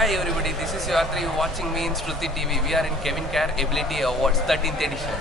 Hi everybody, this is Yatri watching me in Shruti TV. We are in Kevin Care Ability Awards 13th edition.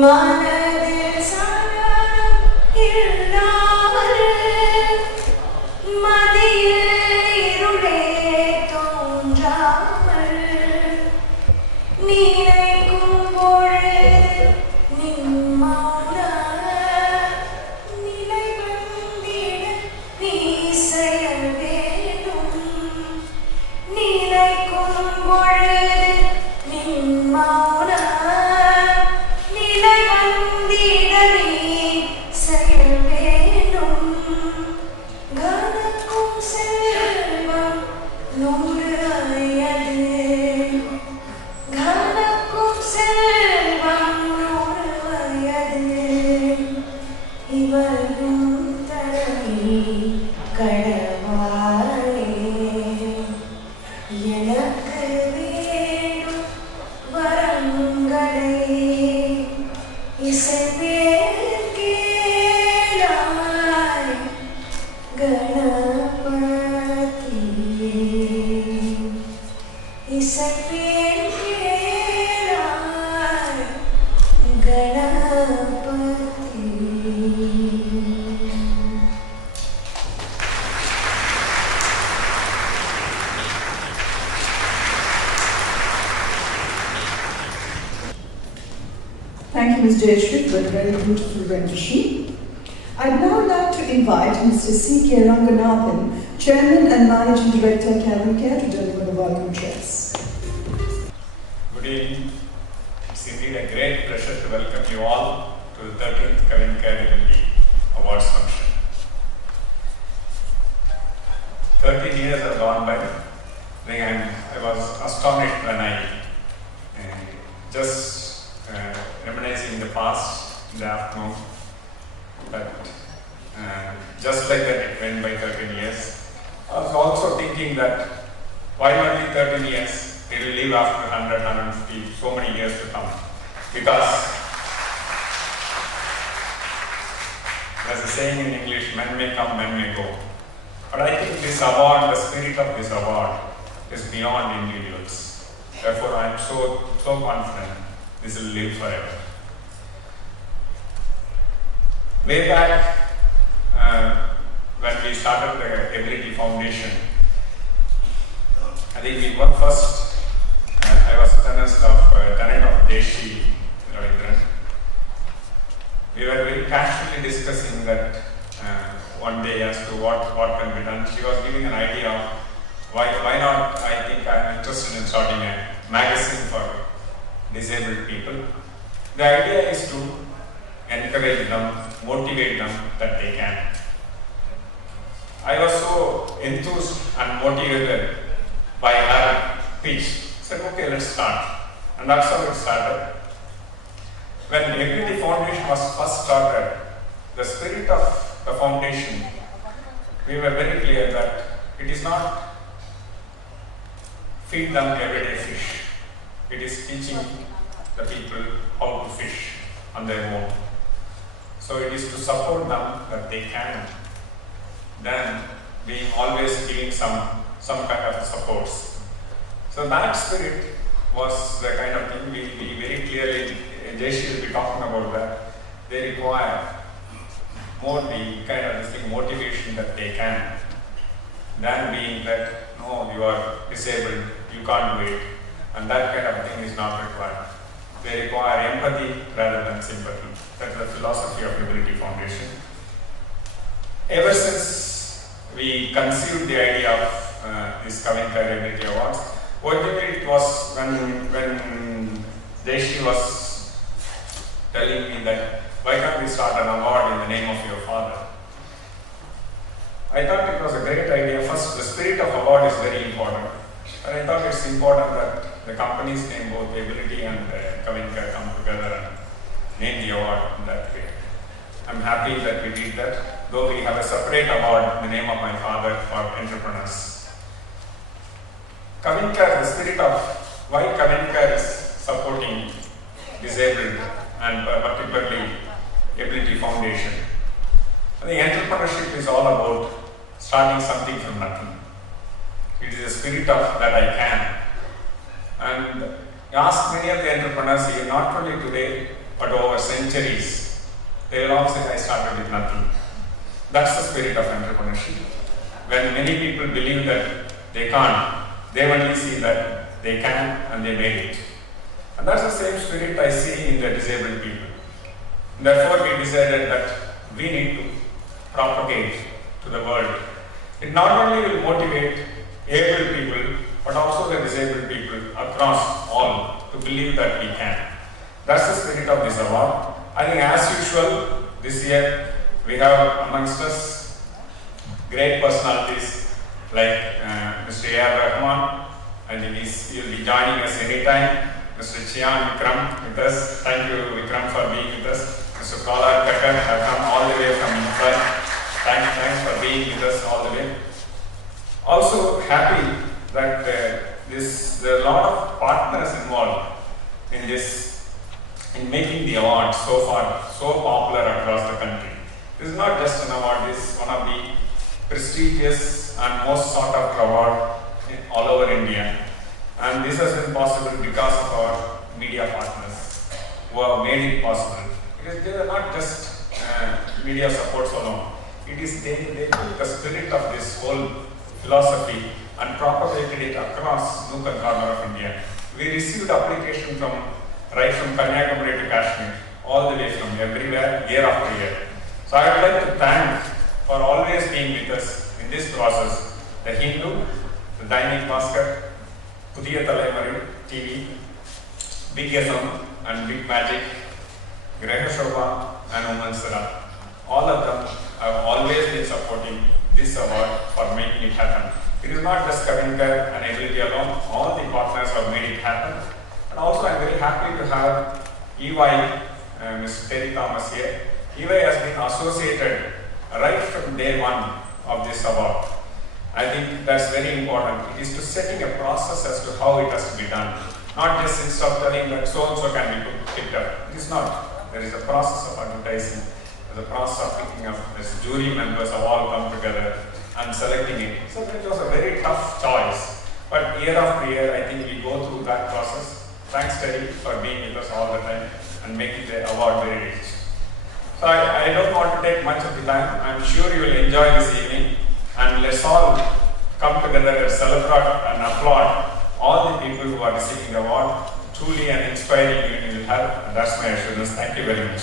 மனதில் சாரம் இல்லாமல் மதியில் இருளே தோன்றாமல் நினைக்கும் பொழுது நின் மௌன நிலை வந்திட நீ செயல் வேண்டும் நினைக்கும் பொழுது நின் மௌன Thank you, Ms. Jayashree, for a very beautiful rendition. I'd now like to invite Mr. C. K. Ranganathan, Chairman and Managing Director, Kevin Care, to deliver the welcome address. Good evening. It's indeed a great pleasure to welcome you all to the 13th Kevin Care Awards function. 13 years have gone by. I was astonished when I just reminiscing the past in the afternoon, but just like that it went by 13 years. I was also thinking that why only 13 years? It will live after 100, 150, so many years to come. Because there's a saying in English, men may come, men may go. But I think this award, the spirit of this award is beyond individuals. Therefore I am so confident this will live forever. Way back when we started the Ability Foundation, I think we were first, I was tenant of Deshi Ravindran. We were very casually discussing that one day as to what can be done. She was giving an idea of why not, I think I'm interested in starting a magazine for disabled people. The idea is to encourage them, motivate them that they can. I was so enthused and motivated by her pitch. I said, okay, let's start. And that's how it started. When Ability Foundation was first started, the spirit of the foundation, we were very clear that it is not feed them everyday fish. It is teaching the people how to fish on their own. So it is to support them that they can, then being always giving some kind of supports. So that spirit was the kind of thing we very clearly, Jayashree will be talking about that. They require more the kind of this thing, motivation that they can, than being that, no, you are disabled, you can't do it. And that kind of thing is not required. They require empathy rather than sympathy. That's the philosophy of Ability Foundation. Ever since we conceived the idea of this Kavinkar Ability Awards, originally it was when Deshi was telling me that why can't we start an award in the name of your father? I thought it was a great idea. First, the spirit of award is very important. And I thought it's important that the company's name, both Ability and Kavinkar, come together and name the award in that way. I'm happy that we did that, though we have a separate award in the name of my father for entrepreneurs. Kavinkar, the spirit of why Kavinkar is supporting disabled and particularly Ability Foundation. I think entrepreneurship is all about starting something from nothing. It is a spirit of that I can. And ask many of the entrepreneurs here, not only today, but over centuries, they will all say, I started with nothing. That's the spirit of entrepreneurship. When many people believe that they can't, they only see that they can and they made it. And that's the same spirit I see in the disabled people. Therefore, we decided that we need to propagate to the world. It not only will motivate able people, but also the disabled people across all to believe that we can. That's the spirit of this award. I think as usual, this year we have amongst us great personalities like Mr. A.R. Rahman. I think he'll be joining us anytime. Mr. Chian Vikram with us. Thank you, Vikram, for being with us. Mr. Prahlad Kakkar have come all the way from Mumbai. Thanks for being with us all the way. Also happy that there are a lot of partners involved in this, in making the award so far so popular across the country. This is not just an award, this is one of the prestigious and most sought after award all over India. And this has been possible because of our media partners who have made it possible. They are not just media supports alone. It is they took the spirit of this whole philosophy and propagated it across nook and corner of India. We received application from right from Kanyakumari to Kashmir, all the way from everywhere, year after year. So I would like to thank for always being with us in this process, the Hindu, the Dainik Bhaskar, Pudhiya Thalaimarai TV, Big FM and Big Magic, Graha Shobha and Umansara. All of them have always been supporting this award for making it happen. It is not just Kavinkar and Ability alone, all the partners have made it happen. And also I am very happy to have EY, Ms. Terry Thomas here. EY has been associated right from day one of this award. I think that's very important. It is to setting a process as to how it has to be done. Not just instead of telling that so and so can be picked up. It is not. There is a process of advertising. There is a process of picking up. As jury members have all come together and selecting it. So it was a very tough choice. But year after year, I think we go through that process. Thanks, Terry, for being with us all the time and making the award very rich. So I don't want to take much of the time. I'm sure you will enjoy this evening. And let's all come together and celebrate and applaud all the people who are receiving the award. Truly an inspiring evening will have, and that's my assurance. Thank you very much.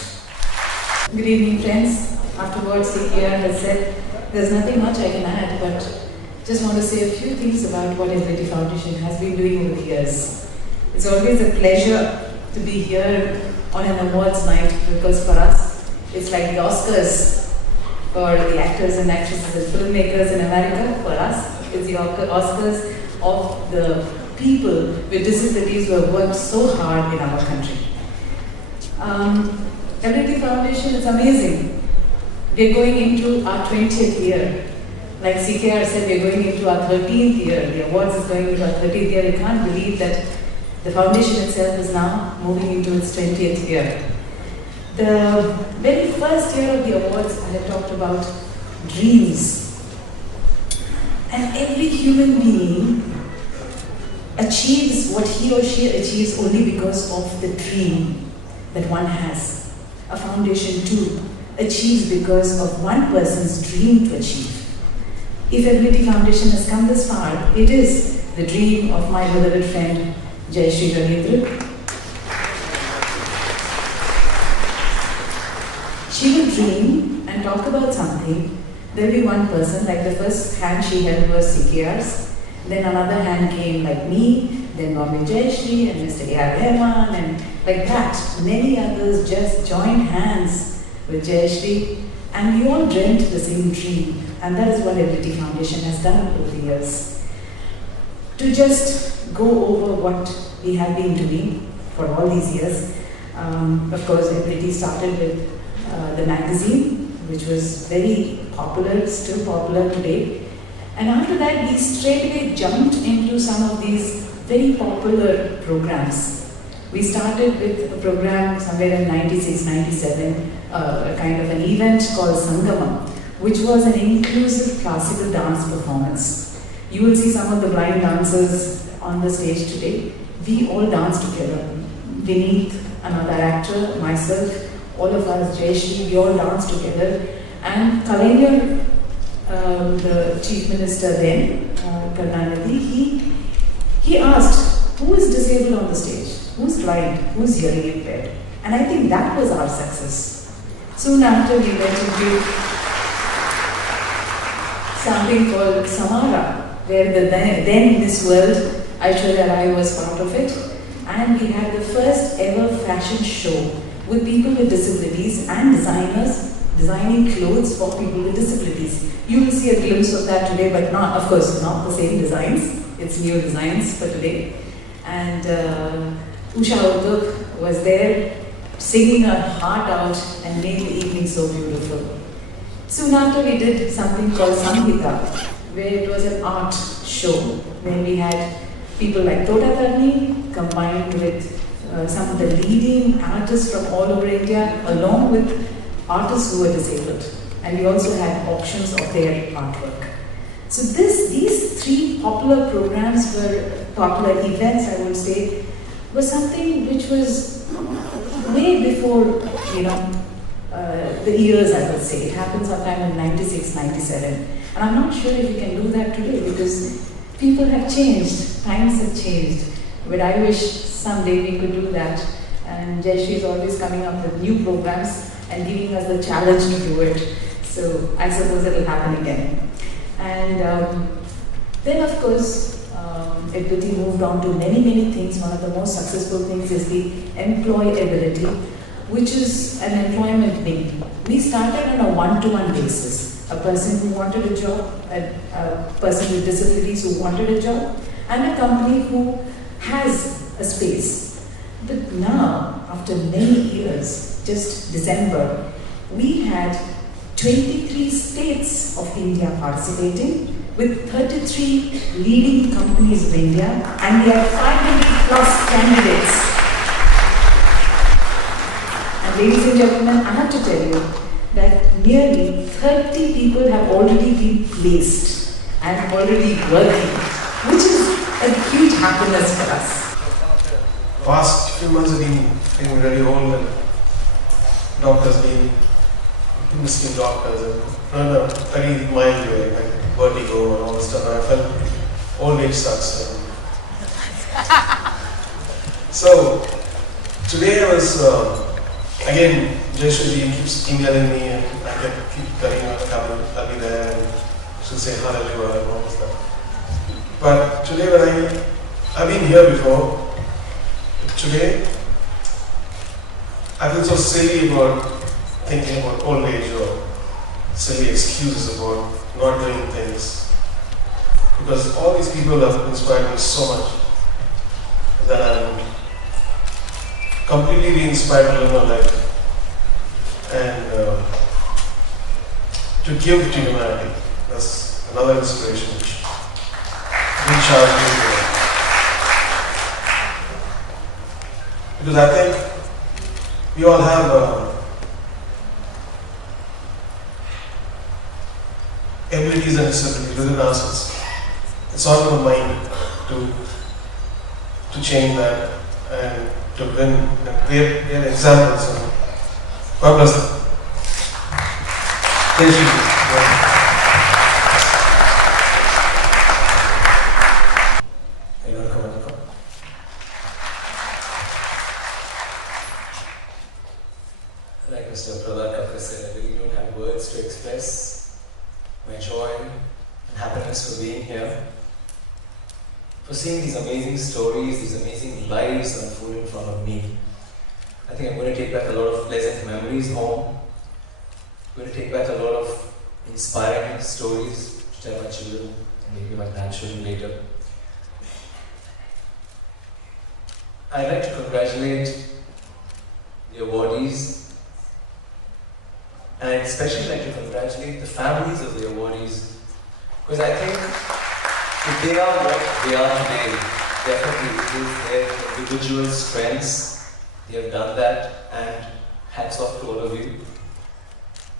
Good evening, friends. Afterwards, CKR has said there's nothing much I can add, but just want to say a few things about what Ability Foundation has been doing over the years. It's always a pleasure to be here on an awards night because for us, it's like the Oscars for the actors and actresses and filmmakers in America. For us, it's the Oscars of the people with disabilities who have worked so hard in our country. Ability Foundation is amazing. We're going into our 20th year. Like CKR said, we're going into our 13th year. The awards is going into our 13th year. You can't believe that the foundation itself is now moving into its 20th year. The very first year of the awards, I had talked about dreams. And every human being achieves what he or she achieves only because of the dream that one has. A foundation too achieves because of one person's dream to achieve. If Ability Foundation has come this far, it is the dream of my beloved friend Jayashree Ravindra. She will dream and talk about something, there will be one person, like the first hand she held was CKR's, then another hand came like me, then Bombay Jayashree and Mr. A.R. Rahman, and like that. Many others just joined hands with Jayashree, and we all dreamt the same dream, and that is what Ability Foundation has done over the years. To just go over what we have been doing for all these years. Of course, Ability started with the magazine, which was very popular, still popular today. And after that, we straightaway jumped into some of these very popular programs. We started with a program somewhere in 96, 97, a kind of an event called Sangamam, which was an inclusive classical dance performance. You will see some of the blind dancers on the stage today. We all danced together. Vineet, another actor, myself, all of us, Jayashree, we all danced together. And Kalaignar, the Chief Minister then, Karunanidhi, he asked, who is disabled on the stage? Who's blind? Who's hearing impaired? And I think that was our success. Soon after, we went into something called Samara, where the then Miss World, Aishwarya Rai, was part of it. And we had the first ever fashion show with people with disabilities and designers designing clothes for people with disabilities. You will see a glimpse of that today, but not, of course, not the same designs. It's new designs for today. And Usha Uddhav was there singing her heart out and made the evening so beautiful. Soon after, we did something called Sangeeta, where it was an art show, where we had people like Tota Tarni combined with some of the leading artists from all over India, along with artists who were disabled. And we also had auctions of their artwork. So these three popular programs were, popular events I would say, was something which was way before, the years I would say. It happened sometime in 96, 97. And I'm not sure if we can do that today because people have changed, times have changed. But I wish someday we could do that. And Jayashree is always coming up with new programs and giving us the challenge to do it. So I suppose it will happen again. And then of course, Ability moved on to many things. One of the most successful things is the employability, which is an employment wing. We started on a one-to-one basis. A person who wanted a job, a person with disabilities who wanted a job, and a company who has a space. But now, after many years, just December, we had 23 states of India participating with 33 leading companies of India, and we have 500 plus candidates. And ladies and gentlemen, I have to tell you that nearly 30 people have already been placed and already working, which is a huge happiness for us. Past few months have been feeling really old and doctors being missing doctors and run a very mild way, like vertigo and all this stuff. And I felt old age sucks. So today I was again Jayashree keeps emailing me and I keep telling her I'll be there and she'll say hallelujah and all this stuff. But today when I've been here before. Today, I feel so silly about thinking about old age or silly excuses about not doing things. Because all these people have inspired me so much that I'm completely inspired to live my life and to give to humanity. That's another inspiration which recharges me. Because I think we all have abilities and disabilities within ourselves. It's all in the mind to change that and to win and create examples. And God bless them. Thank you. Like Mr. Pradhan Thakur said, I really don't have words to express my joy and happiness for being here, for seeing these amazing stories, these amazing lives unfold in front of me. I think I'm going to take back a lot of pleasant memories home. I'm going to take back a lot of inspiring stories to tell my children and maybe my grandchildren later. I'd like to congratulate the awardees, and I'd especially like to congratulate the families of the awardees, because I think if they are what they are today, definitely it is their individual strengths. They have done that, and hats off to all of you.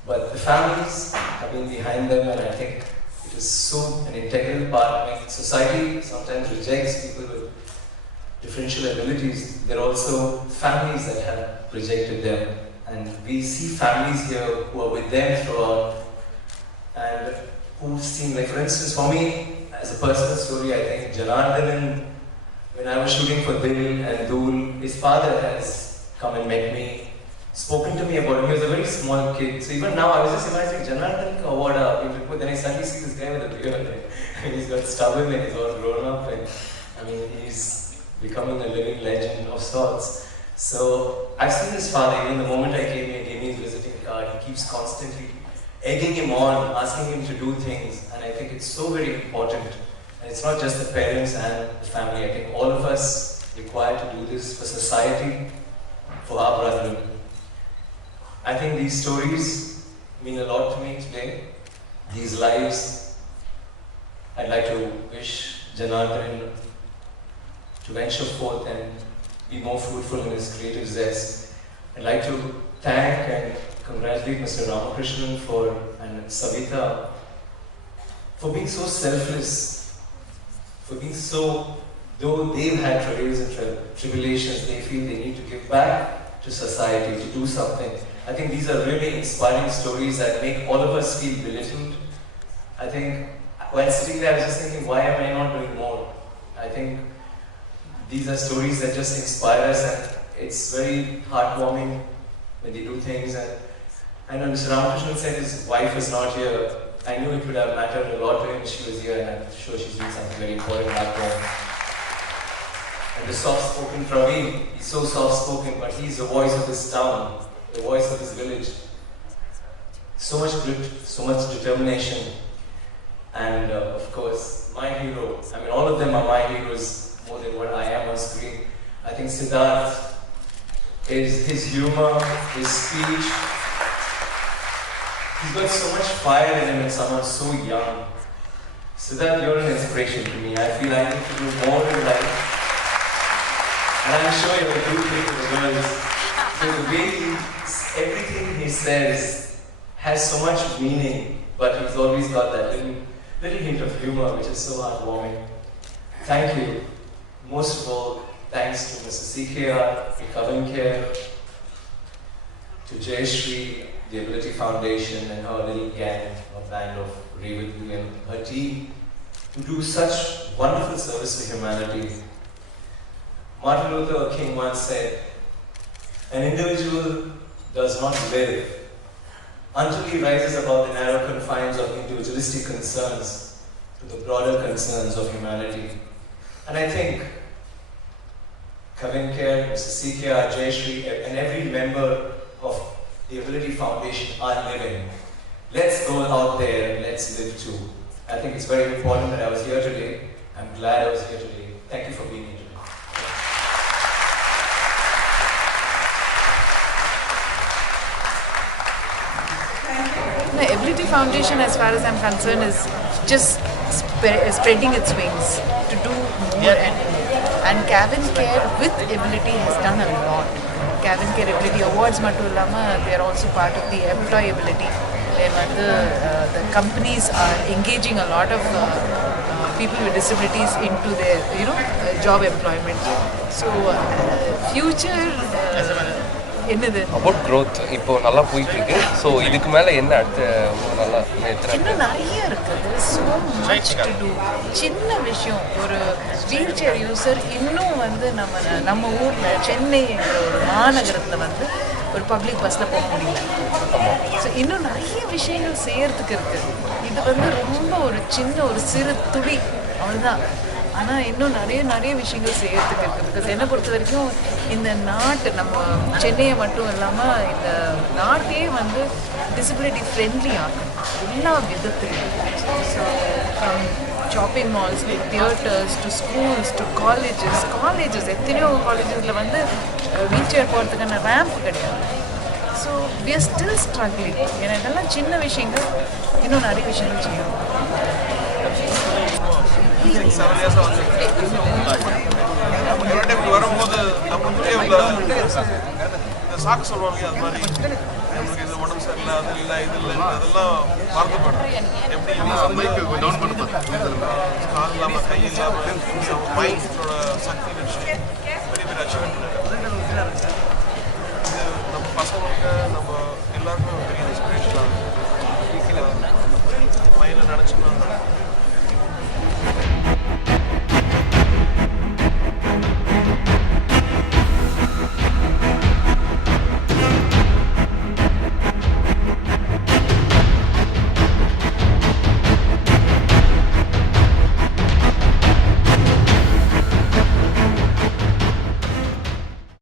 But the families have been behind them, and I think it is so an integral part. I mean, society sometimes rejects people with differential abilities. There are also families that have rejected them, and we see families here who are with them throughout, and who seem like, for instance, for me, as a personal story, I think Janardhan, when I was shooting for Dil and Dhool, his father has come and met me, spoken to me about him. He was a very small kid. So even now, I was just imagining Janardhan ka award up. But then I suddenly see this guy with a beard. And he's got stubble and he's all grown up. And I mean, he's becoming a living legend of sorts. So I've seen his father. Even the moment I came here, he gave me his visiting card. He keeps constantly egging him on, asking him to do things. And I think it's so very important. And it's not just the parents and the family. I think all of us require to do this for society, for our brotherhood. I think these stories mean a lot to me today. These lives, I'd like to wish Janardhan to venture forth and be more fruitful in his creative zest. I'd like to thank and congratulate Mr. Ramakrishnan and Savita for being so selfless, for being so, though they've had travails and tribulations, they feel they need to give back to society, to do something. I think these are really inspiring stories that make all of us feel belittled. I think while sitting there, I was just thinking, why am I not doing more? I think these are stories that just inspire us, and it's very heartwarming when they do things. And I know Mr. Ramakrishnan said his wife is not here. I knew it would have mattered a lot to him if she was here, and I'm sure she's doing something very important back home. And the soft-spoken Praveen, he's so soft-spoken, but he's the voice of this town, the voice of this village. So much grit, so much determination, and of course, my hero. I mean, all of them are my heroes more than what I am on screen. I think Siddharth is his humor, his speech. He's got so much fire in him and someone so young. Siddharth, you're an inspiration to me. I feel I need to do more in life. And I'm sure you're a good thing for the girls. So the way everything he says has so much meaning, but he's always got that little hint of humor, which is so heartwarming. Thank you. Most of all, thanks to Mrs. CKR, Kavincare, to Jayashree, the Ability Foundation, and her little gang or band of Revati and her team, to do such wonderful service to humanity. Martin Luther King once said, an individual does not live until he rises above the narrow confines of individualistic concerns to the broader concerns of humanity. And I think Kavincare, Mrs. CKR, Jayashree, and every member of the Ability Foundation are living. Let's go out there and let's live too. I think it's very important that I was here today. I'm glad I was here today. Thank you for being here today. The Ability Foundation, as far as I'm concerned, is just spreading its wings to do more and Kavincare with Ability has done a lot. Kavincare Ability Awards mattum illama, they are also part of the employability, where the companies are engaging a lot of people with disabilities into their job employment. So future என்னது about growth இப்போ நல்லா போயிட்டு இருக்கு. So இதுக்கு மேலே என்ன அடுத்த நல்லா இன்னும் நிறைய இருக்குது. so much to do. சின்ன விஷயம், ஒரு வீல் சேர் யூசர் இன்னும் நம்ம ஊரில் சென்னை என்ற ஒரு மாநகரத்தில் ஒரு பப்ளிக் பஸ்ஸில் போக முடியல. ஸோ இன்னும் நிறைய விஷயங்கள் செய்யறதுக்கு இருக்கு. இது வந்து ரொம்ப ஒரு சின்ன ஒரு சிறு துளி அவ்வளோதான். ஆனால் இன்னும் நிறைய விஷயங்கள் செய்யறதுக்கு இருக்குது. பிகாஸ் என்னை பொறுத்த வரைக்கும் இந்த நாட்டு நம்ம சென்னையை மட்டும் இல்லாமல் இந்த நாட்டையே வந்து டிசபிலிட்டி ஃப்ரெண்ட்லி ஆகும் எல்லா விதத்துலையும். So from shopping malls, theatres, to schools, to colleges எத்தனையோ காலேஜஸில் வந்து வீல் சேர் போகிறதுக்கான ரேம்ப் கிடையாது. So we are still struggling. ஏன்னா இதெல்லாம் சின்ன விஷயங்கள், இன்னும் நிறைய விஷயங்கள் செய்யணும். 7 years வரும்போது நம்மளுக்கே உள்ள இந்த சாக்கு சொல்லுவாங்க, அது மாதிரி நம்மளுக்கு இது உடம்பு சரியில்லை, அது இல்லை, இது இல்லை, அதெல்லாம் மறந்துப்படும். எப்படி கால் இல்லாமல் கை இல்லாமல் மைண்டோட சக்தி வச்சு பெரிய பெரிய அச்சீவ்மெண்ட் இது நம்ம பசங்களுக்கு நம்ம எல்லாருக்கும்